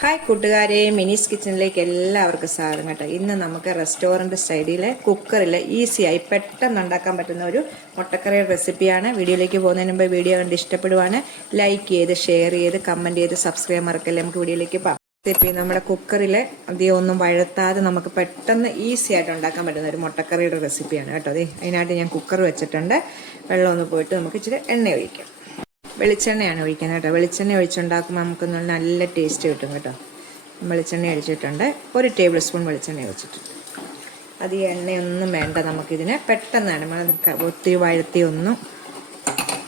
Hi കൂട്ടുകാരെ, മിനീസ് കിച്ചണിലേക്ക് എല്ലാവർക്കും സ്വാഗതം കേട്ടോ. ഇന്ന് നമുക്ക് റെസ്റ്റോറൻറ്റ് സ്റ്റൈലിലെ കുക്കറിൽ ഈസിയായി പെട്ടെന്ന് ഉണ്ടാക്കാൻ പറ്റുന്ന ഒരു മുട്ടക്കറിയുടെ റെസിപ്പിയാണ്. വീഡിയോയിലേക്ക് പോകുന്നതിന് മുമ്പ് വീഡിയോ കണ്ട് ഇഷ്ടപ്പെടുവാണ് ലൈക്ക് ചെയ്ത് ഷെയർ ചെയ്ത് കമൻറ്റ് ചെയ്ത് സബ്സ്ക്രൈബ് മറക്കല്ലേ. നമുക്ക് വീഡിയോയിലേക്ക് പോകാം. റെസിപ്പി നമ്മുടെ കുക്കറിൽ അധികം ഒന്നും വഴത്താതെ നമുക്ക് പെട്ടെന്ന് ഈസി ആയിട്ട് ഉണ്ടാക്കാൻ പറ്റുന്ന ഒരു മുട്ടക്കറിയുടെ റെസിപ്പിയാണ് കേട്ടോ. അതിനായിട്ട് ഞാൻ കുക്കർ വെച്ചിട്ടുണ്ട്. വെള്ളം ഒന്ന് പോയിട്ട് നമുക്ക് ഇച്ചിരി എണ്ണ ഒഴിക്കാം. വെളിച്ചെണ്ണയാണ് ഒഴിക്കുന്നത് കേട്ടോ. വെളിച്ചെണ്ണ ഒഴിച്ചുണ്ടാക്കുമ്പോൾ നമുക്ക് നല്ല ടേസ്റ്റ് കിട്ടും കേട്ടോ. വെളിച്ചെണ്ണ ഒഴിച്ചിട്ടുണ്ട്. 1 ടേബിൾ സ്പൂൺ വെളിച്ചെണ്ണ ഒഴിച്ചിട്ടുണ്ട്. അത് ഈ എണ്ണയൊന്നും വേണ്ട. നമുക്കിതിന് പെട്ടെന്നാണ്, നമ്മൾ ഒത്തിരി വഴത്തിയൊന്നും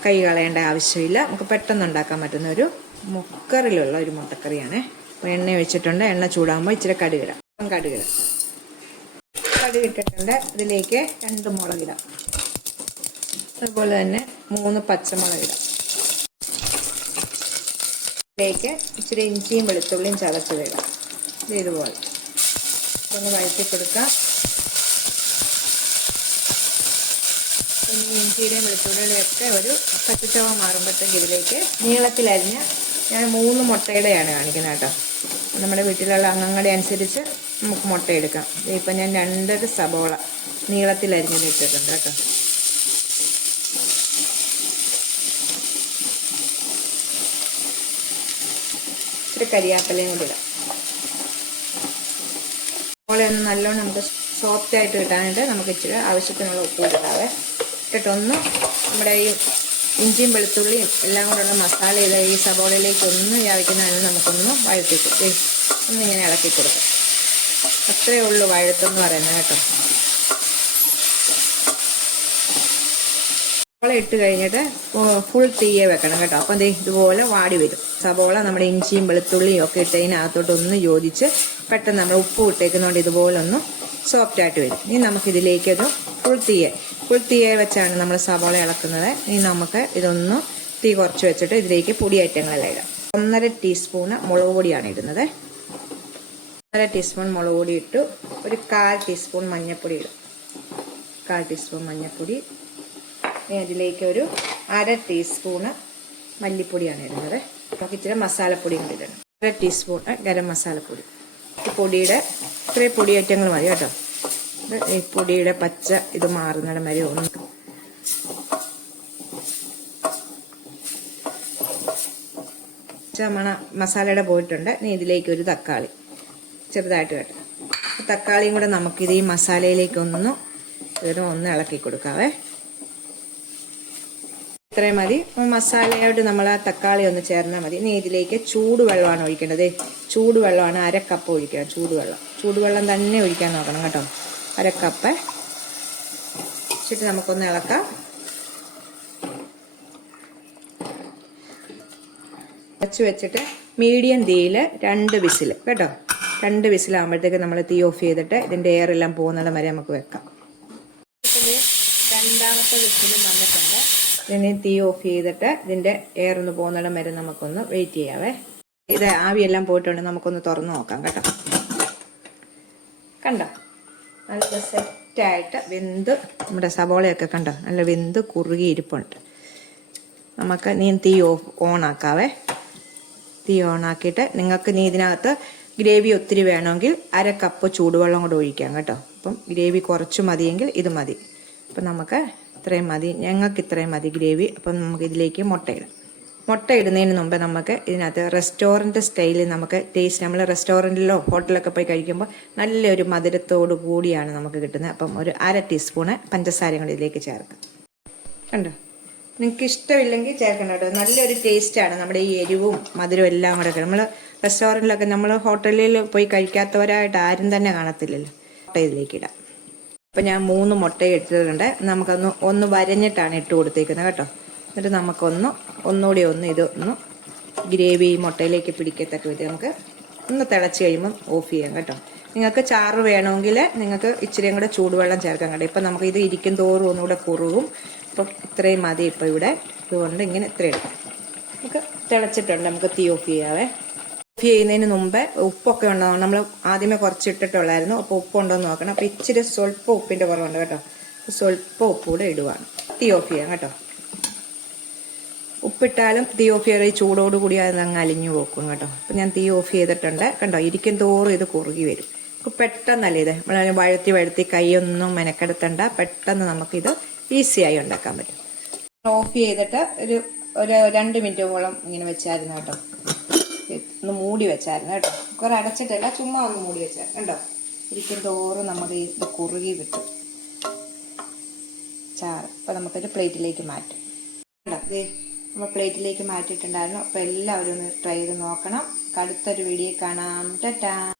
കൈ കളയേണ്ട ആവശ്യമില്ല. നമുക്ക് പെട്ടെന്ന് ഉണ്ടാക്കാൻ പറ്റുന്ന ഒരു കുക്കറിലുള്ള ഒരു മുട്ടക്കറിയാണ്. എണ്ണ ഒഴിച്ചിട്ടുണ്ട്. എണ്ണ ചൂടാകുമ്പോൾ ഇച്ചിരി കടുകിടാം. കടുകിട്ടിട്ടുണ്ട്. ഇതിലേക്ക് 2 മുളകിടാം. അതുപോലെ തന്നെ 3 പച്ചമുളകിടാം. ഇതിലേക്ക് ഇച്ചിരി ഇഞ്ചിയും വെളുത്തുള്ളിയും ചതച്ചതിടാം. ഇതുപോലെ ഒന്ന് വഴറ്റി കൊടുക്കാം. പിന്നെ ഇഞ്ചിയുടെയും വെളുത്തുള്ളിയുടെയും ഒക്കെ ഒരു പച്ചച്ചവ മാറുമ്പോഴത്തേക്ക് ഇതിലേക്ക് നീളത്തിലരിഞ്ഞ ഞാൻ 3 മുട്ടയുടെയാണ് കാണിക്കുന്നത് കേട്ടോ. നമ്മുടെ വീട്ടിലുള്ള അംഗങ്ങളുടെ അനുസരിച്ച് നമുക്ക് മുട്ട എടുക്കാം. ഇപ്പം ഞാൻ 2 സബോള നീളത്തിലരിഞ്ഞത് ഇട്ടിട്ടുണ്ട് കേട്ടോ. കരിയാപ്പലയും കൂടി ഇടാം. സബോളയൊന്ന് നല്ലോണം നമുക്ക് സോഫ്റ്റ് ആയിട്ട് കിട്ടാനായിട്ട് നമുക്ക് ഇച്ചിരി ആവശ്യത്തിനുള്ള ഉപ്പ് ഇടാവേ. ഇട്ടിട്ടൊന്ന് നമ്മുടെ ഈ ഇഞ്ചിയും വെളുത്തുള്ളിയും എല്ലാം കൂടെയുള്ള മസാല ചെയ്ത് ഈ സബോളയിലേക്ക് ഒന്ന് വ്യാപിക്കുന്നതിന് നമുക്കൊന്ന് ഒന്നിങ്ങനെ ഇളക്കി കൊടുക്കാം. അത്രയേ ഉള്ളൂ വഴത്തെന്ന് പറയുന്നത് കേട്ടോ. സബോള ഇട്ട് കഴിഞ്ഞിട്ട് ഫുൾ തീയെ വെക്കണം കേട്ടോ. അപ്പം ഇതുപോലെ വാടി വരും. സബോള നമ്മുടെ ഇഞ്ചിയും വെളുത്തുള്ളിയും ഒക്കെ ഇട്ടതിനകത്തോട്ട് ഒന്ന് യോജിച്ച് പെട്ടെന്ന് നമ്മൾ ഉപ്പ് ഇട്ടേക്കുന്നതുകൊണ്ട് ഇതുപോലെ ഒന്ന് സോഫ്റ്റ് ആയിട്ട് വരും. ഇനി നമുക്കിതിലേക്കൊരു ഫുൾ തീയെ വെച്ചാണ് നമ്മൾ സബോള ഇളക്കുന്നത്. ഇനി നമുക്ക് ഇതൊന്ന് തീ കുറച്ച് വെച്ചിട്ട് ഇതിലേക്ക് പൊടി ഐറ്റങ്ങളെല്ലാം ഇടാം. 1.5 ടീസ്പൂണ് മുളക് പൊടിയാണ് ഇടുന്നത്. 1.5 ടീസ്പൂൺ മുളക് പൊടി ഇട്ടു. ഒരു 1/4 ടീസ്പൂൺ മഞ്ഞൾപ്പൊടി ഇടും. 1/4 ടീസ്പൂൺ മഞ്ഞൾപ്പൊടി. അതിലേക്ക് ഒരു 1/2 ടീസ്പൂണ് മല്ലിപ്പൊടിയാണ് ഇടുന്നത്. നമുക്ക് ഇച്ചിരി മസാലപ്പൊടിയും കൂടി ഇടണം. 1/2 ടീസ്പൂൺ ഗരം മസാലപ്പൊടി. ഈ പൊടിയുടെ ഇത്രയും പൊടി ഐറ്റങ്ങൾ മതി കേട്ടോ. ഈ പൊടിയുടെ പച്ച ഇത് മാറുന്നിടം വരെ ഒന്ന് മസാലയുടെ പോയിട്ടുണ്ട്. ഇനി ഇതിലേക്ക് ഒരു തക്കാളി ചെറുതായിട്ട് കേട്ടോ. തക്കാളിയും കൂടെ നമുക്കിത് ഈ മസാലയിലേക്കൊന്ന് ഒന്ന് ഇളക്കി കൊടുക്കാവേ. ഇത്രയും മതി. മസാലയോട് നമ്മൾ ആ തക്കാളി ഒന്ന് ചേർന്നാൽ മതി. ഇനി ഇതിലേക്ക് ചൂടുവെള്ളമാണ് ഒഴിക്കേണ്ടത്. ചൂടുവെള്ളമാണ് 1/2 കപ്പ് ഒഴിക്കുക. ചൂടുവെള്ളം തന്നെ ഒഴിക്കാൻ നോക്കണം കേട്ടോ. 1/2 കപ്പ് വെച്ചിട്ട് നമുക്കൊന്ന് ഇളക്കാം. വെച്ചിട്ട് മീഡിയം തീയിൽ 2 വിസിൽ കേട്ടോ. 2 വിസിലാകുമ്പോഴത്തേക്ക് നമ്മൾ തീ ഓഫ് ചെയ്തിട്ട് ഇതിൻ്റെ എയർ എല്ലാം പോകുന്നിടം വരെ നമുക്ക് വെക്കാം. രണ്ടാമത്തെ വിസിലും വന്നിട്ടുണ്ട്. ഇതിനെ തീ ഓഫ് ചെയ്തിട്ട് ഇതിൻ്റെ എയർ ഒന്ന് പോകുന്നിടം വരെ നമുക്കൊന്ന് വെയിറ്റ് ചെയ്യാവേ. ഇത് ആവിയെല്ലാം പോയിട്ടുണ്ട്. നമുക്കൊന്ന് തുറന്ന് നോക്കാം കേട്ടോ. കണ്ടോ, നല്ല സെറ്റായിട്ട് വെന്ത് നമ്മുടെ സബോളയൊക്കെ കണ്ടോ നല്ല വെന്ത് കുറുകി ഇരിപ്പുണ്ട്. നമുക്ക് തീ ഓണാക്കാവേ. തീ ഓണാക്കിയിട്ട് നിങ്ങൾക്ക് ഇതിനകത്ത് ഗ്രേവി ഒത്തിരി വേണമെങ്കിൽ 1/2 കപ്പ് ചൂടുവെള്ളം കൂടെ ഒഴിക്കാം കേട്ടോ. അപ്പം ഗ്രേവി കുറച്ച് മതിയെങ്കിൽ ഇത് മതി. അപ്പം നമുക്ക് ഇത്രയും മതി, ഞങ്ങൾക്ക് ഇത്രയും മതി ഗ്രേവി. അപ്പം നമുക്ക് ഇതിലേക്ക് മുട്ട ഇടുന്നതിന് മുമ്പ് നമുക്ക് ഇതിനകത്ത് റെസ്റ്റോറൻറ്റ് സ്റ്റൈലിൽ നമുക്ക് ടേസ്റ്റ്, നമ്മൾ റെസ്റ്റോറൻറ്റിലോ ഹോട്ടലൊക്കെ പോയി കഴിക്കുമ്പോൾ നല്ലൊരു മധുരത്തോടു കൂടിയാണ് നമുക്ക് കിട്ടുന്നത്. അപ്പം ഒരു 1/2 ടീസ്പൂണ് പഞ്ചസാരയും കൂടി ഇതിലേക്ക് ചേർക്കാം. കണ്ടോ, നിങ്ങൾക്ക് ഇഷ്ടമില്ലെങ്കിൽ ചേർക്കണം കേട്ടോ. നല്ലൊരു ടേസ്റ്റാണ്. നമ്മുടെ ഈ എരിവും മധുരവും എല്ലാം കൂടെ നമ്മൾ റെസ്റ്റോറൻറ്റിലൊക്കെ നമ്മൾ ഹോട്ടലിൽ പോയി കഴിക്കാത്തവരായിട്ട് ആരും തന്നെ കാണത്തില്ലല്ലോ. മുട്ട ഇതിലേക്ക് ഇടാം. അപ്പം ഞാൻ 3 മുട്ട ഇട്ടിട്ടുണ്ട്. നമുക്കൊന്ന് വരഞ്ഞിട്ടാണ് ഇട്ട് കൊടുത്തേക്കുന്നത് കേട്ടോ. എന്നിട്ട് ഒന്നുകൂടി ഇതൊന്ന് ഗ്രേവി മുട്ടയിലേക്ക് പിടിക്കത്തക്ക വിധം നമുക്ക് ഒന്ന് തിളച്ച് കഴിയുമ്പം ഓഫ് ചെയ്യാം കേട്ടോ. നിങ്ങൾക്ക് ചാറ് വേണമെങ്കിൽ നിങ്ങൾക്ക് ഇച്ചിരിയും കൂടെ ചൂടുവെള്ളം ചേർക്കാൻ കേട്ടോ. ഇപ്പം നമുക്ക് ഇത് ഇരിക്കും തോറും ഒന്നുകൂടെ കുറുകും. അപ്പം ഇത്രയും മതി ഇപ്പം ഇവിടെ. ഇതുകൊണ്ട് ഇങ്ങനെ ഇത്രയും നമുക്ക് തിളച്ചിട്ടുണ്ട്. നമുക്ക് തീ ഓഫ് ചെയ്യാവേ. ഓഫ് ചെയ്യുന്നതിന് മുമ്പ് ഉപ്പൊക്കെ ഉണ്ടോ, നമ്മൾ ആദ്യമേ കുറച്ച് ഇട്ടിട്ടുള്ളായിരുന്നു. അപ്പോൾ ഉപ്പുണ്ടോ എന്ന് നോക്കണം. അപ്പോൾ ഇച്ചിരി സ്വല്പം ഉപ്പിൻ്റെ കുറവുണ്ട് കേട്ടോ. സ്വല്പം ഉപ്പ് കൂടെ ഇടുവാണ്. തീ ഓഫ് ചെയ്യാം കേട്ടോ. ഉപ്പിട്ടാലും തീ ഓഫ് ചെയ്ത് ഈ ചൂടോടുകൂടി അത് അങ്ങ് അലിഞ്ഞു പോക്കും കേട്ടോ. അപ്പം ഞാൻ തീ ഓഫ് ചെയ്തിട്ടുണ്ട്. കണ്ടോ, ഇരിക്കും തോറും ഇത് കുറുകി വരും. പെട്ടെന്നല്ലേ ഇത്, നമ്മൾ വഴുത്തി കൈയൊന്നും മെനക്കെടുത്തണ്ട, പെട്ടെന്ന് നമുക്കിത് ഈസിയായി ഉണ്ടാക്കാൻ പറ്റും. ഓഫ് ചെയ്തിട്ട് ഒരു 2 മിനിറ്റോളം ഇങ്ങനെ വെച്ചായിരുന്നു കേട്ടോ. ഒന്ന് മൂടി വെച്ചായിരുന്നു കേട്ടോ. കുറെ അടച്ചിട്ടല്ല, ചുമ്മാ ഒന്ന് മൂടി വെച്ചായിരുന്നു കണ്ടോ. ഇരിക്കും തോറും നമുക്ക് ഇത് കുറുകി വിട്ടു ചാറ്. അപ്പം നമുക്കൊരു പ്ലേറ്റിലേക്ക് മാറ്റാം കേട്ടോ. നമ്മൾ പ്ലേറ്റിലേക്ക് മാറ്റിയിട്ടുണ്ടായിരുന്നു. അപ്പോൾ എല്ലാവരും ഒന്ന് ട്രൈ ചെയ്ത് നോക്കണം. അടുത്തൊരു വീഡിയോ കാണാം. ടാറ്റാ.